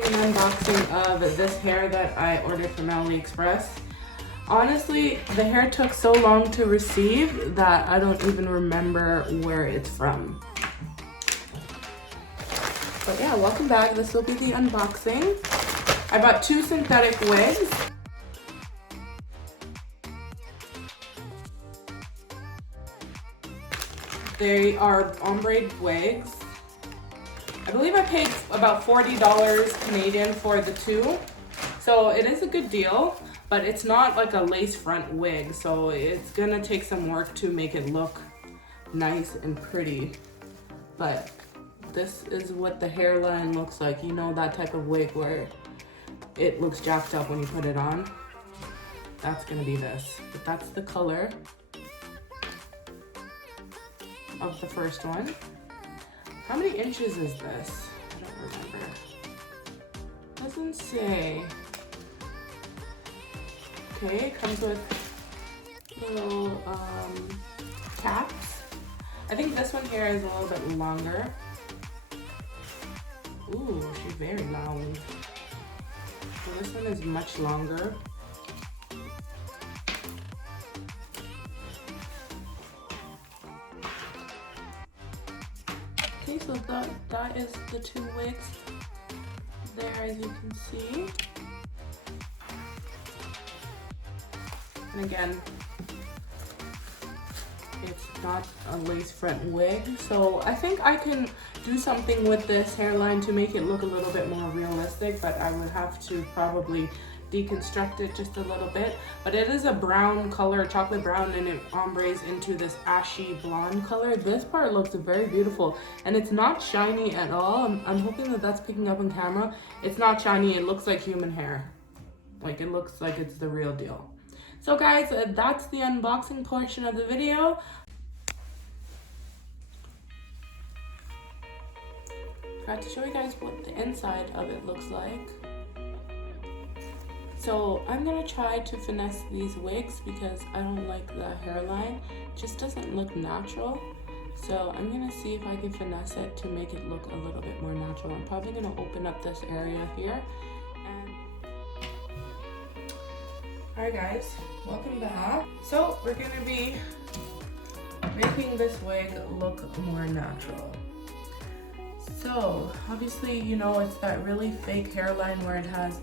doing an unboxing of this hair that I ordered from AliExpress. Honestly, the hair took so long to receive that I don't even remember where it's from. But yeah, welcome back. This will be the unboxing. I bought 2 synthetic wigs. They are ombre wigs. I believe I paid about $40 Canadian for the 2. So it is a good deal, but it's not like a lace front wig. So it's gonna take some work to make it look nice and pretty. But this is what the hairline looks like. You know, that type of wig where it looks jacked up when you put it on. That's gonna be this, but that's the color of the first one. How many inches is this? I don't remember. Doesn't say. Okay, it comes with little caps. I think this one here is a little bit longer. Ooh, she's very long. So this one is much longer. Okay, so that is the 2 wigs there, as you can see. And again, it's not a lace front wig, so I think I can do something with this hairline to make it look a little bit more realistic, but I would have to probably deconstruct it just a little bit. But it is a brown color, chocolate brown, and it ombres into this ashy blonde color. This part looks very beautiful, and it's not shiny at all. I'm hoping that that's picking up on camera. It's not shiny. It looks like human hair. Like, it looks like it's the real deal. So guys, that's the unboxing portion of the video. Got to show you guys what the inside of it looks like. So I'm gonna try to finesse these wigs because I don't like the hairline. It just doesn't look natural. So I'm gonna see if I can finesse it to make it look a little bit more natural. I'm probably gonna open up this area here. Alright guys, welcome back. So we're gonna be making this wig look more natural. So obviously, you know, it's that really fake hairline where it has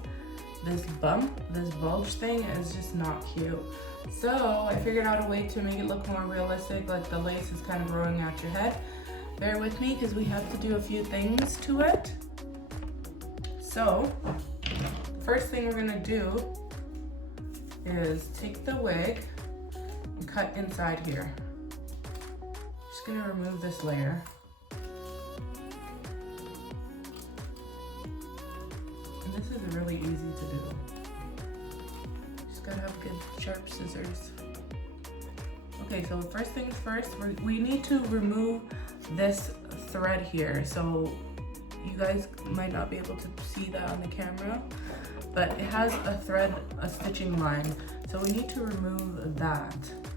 this bump, this bulge thing is just not cute. So I figured out a way to make it look more realistic, like the lace is kind of growing out your head. Bear with me because we have to do a few things to it. So first thing we're gonna do is take the wig and cut inside here. Just gonna remove this layer. And this is really easy to do. Just gotta have good sharp scissors. Okay, so first things first, we need to remove this thread here. So you guys might not be able to see that on the camera, but it has a thread, a stitching line. So we need to remove that.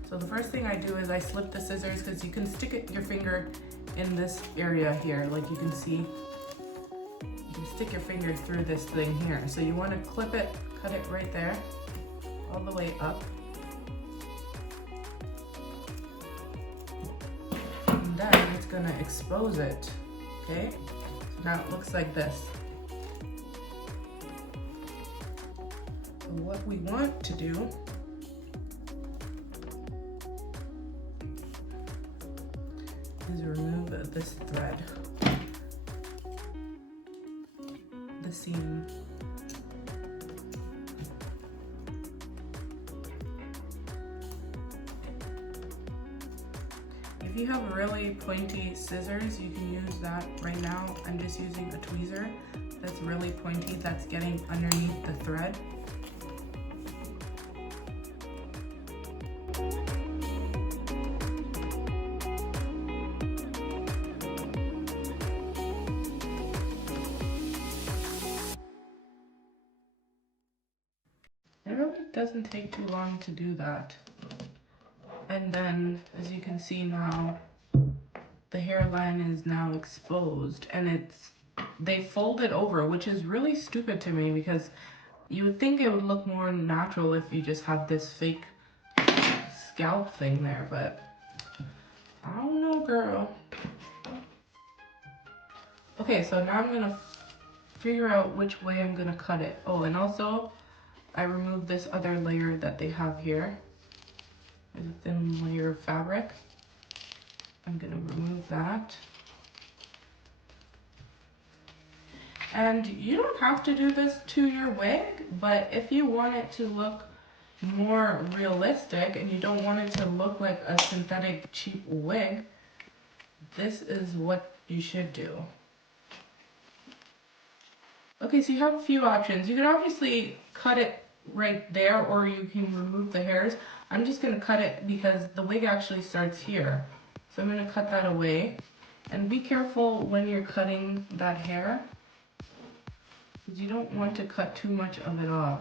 So the first thing I do is I slip the scissors because you can stick your finger in this area here. Like you can see, you can stick your finger through this thing here. So you want to clip it, cut it right there, all the way up. And then it's gonna expose it, okay? So now it looks like this. What we want to do is remove this thread, the seam. If you have really pointy scissors, you can use that. Right now, I'm just using a tweezer that's really pointy, that's getting underneath the thread. It really doesn't take too long to do that. And then, as you can see now, the hairline is now exposed, and it's they fold it over, which is really stupid to me because you would think it would look more natural if you just had this fake scalp thing there, but I don't know, girl. Okay, so now I'm gonna figure out which way I'm gonna cut it. Oh, and also I removed this other layer that they have here. There's a thin layer of fabric. I'm gonna remove that. And you don't have to do this to your wig, but if you want it to look more realistic and you don't want it to look like a synthetic cheap wig, this is what you should do. Okay, so you have a few options. You can obviously cut it right there, or you can remove the hairs. I'm just gonna cut it because the wig actually starts here. So I'm gonna cut that away. And be careful when you're cutting that hair, because you don't want to cut too much of it off.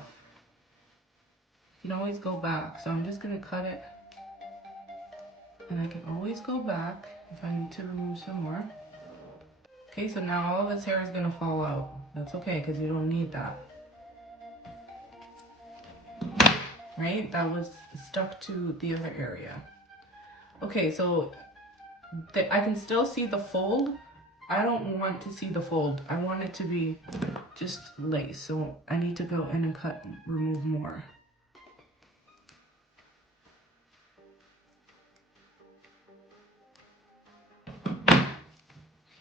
You can always go back. So I'm just gonna cut it, and I can always go back if I need to remove some more. Okay, so now all this hair is gonna fall out. That's okay, because you don't need that. Right? That was stuck to the other area. Okay, so I can still see the fold. I don't want to see the fold. I want it to be just lace. So I need to go in and remove more.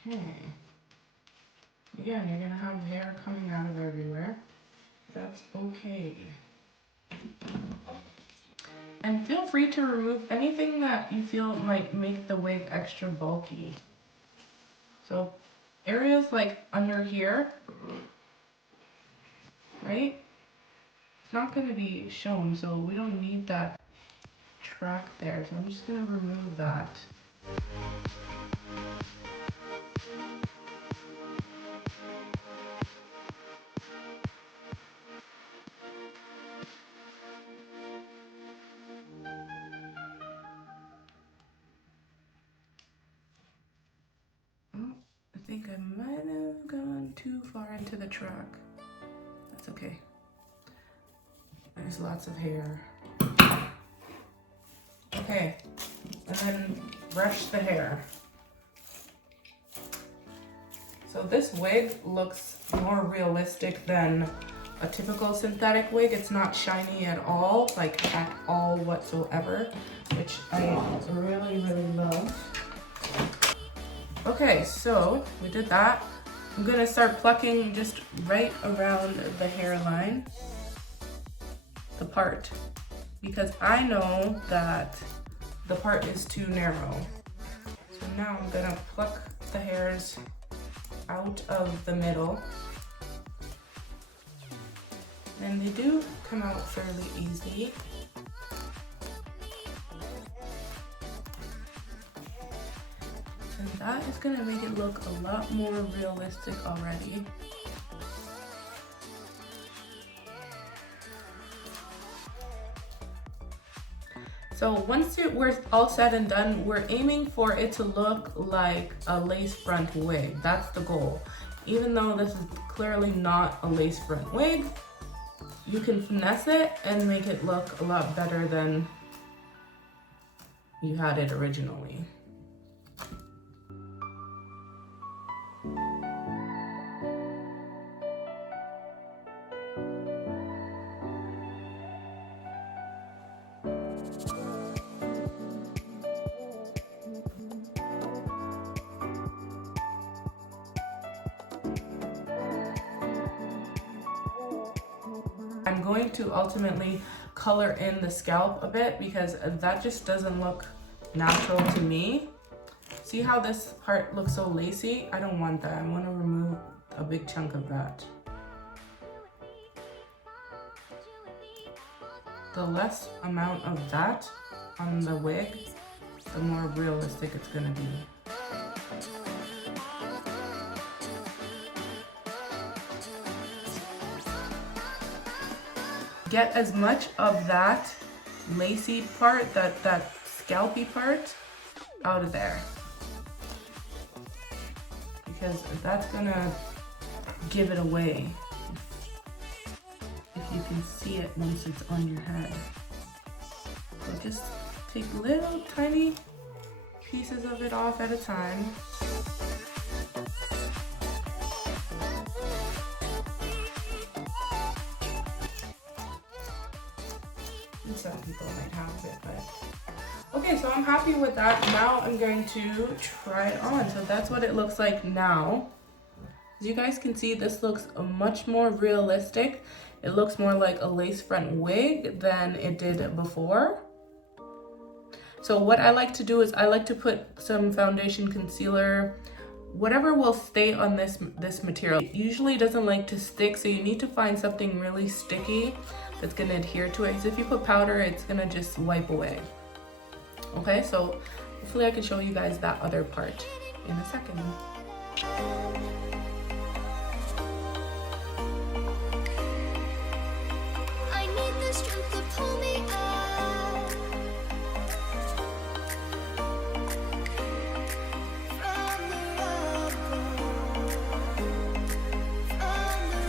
Okay. Again, you're gonna have hair coming out of everywhere. That's okay. And feel free to remove anything that you feel might make the wig extra bulky. So areas like under here, right? It's not going to be shown, so we don't need that track there. So I'm just going to remove that. I think I might have gone too far into the track. That's okay. There's lots of hair. Okay, and then brush the hair. So this wig looks more realistic than a typical synthetic wig. It's not shiny at all, like at all whatsoever, which I really, really love. Okay, so we did that. I'm gonna start plucking just right around the hairline, the part, because I know that the part is too narrow. So now I'm gonna pluck the hairs out of the middle. And they do come out fairly easy. And that is gonna make it look a lot more realistic already. So once we're all said and done, we're aiming for it to look like a lace front wig. That's the goal. Even though this is clearly not a lace front wig, you can finesse it and make it look a lot better than you had it originally. I'm going to ultimately color in the scalp a bit because that just doesn't look natural to me. See how this part looks so lacy? I don't want that. I want to remove a big chunk of that. The less amount of that on the wig, the more realistic it's going to be. Get as much of that lacy part, that scalpy part, out of there. Because that's gonna give it away. If you can see it once it's on your head. So just take little tiny pieces of it off at a time. And some people might have it, but okay, so I'm happy with that. Now I'm going to try it on. So that's what it looks like now. As you guys can see, this looks much more realistic. It looks more like a lace front wig than it did before. So what I like to do is I like to put some foundation, concealer, whatever will stay on this material. It usually doesn't like to stick, so you need to find something really sticky that's gonna adhere to it. Because if you put powder, it's gonna just wipe away. Okay, so hopefully I can show you guys that other part in a second.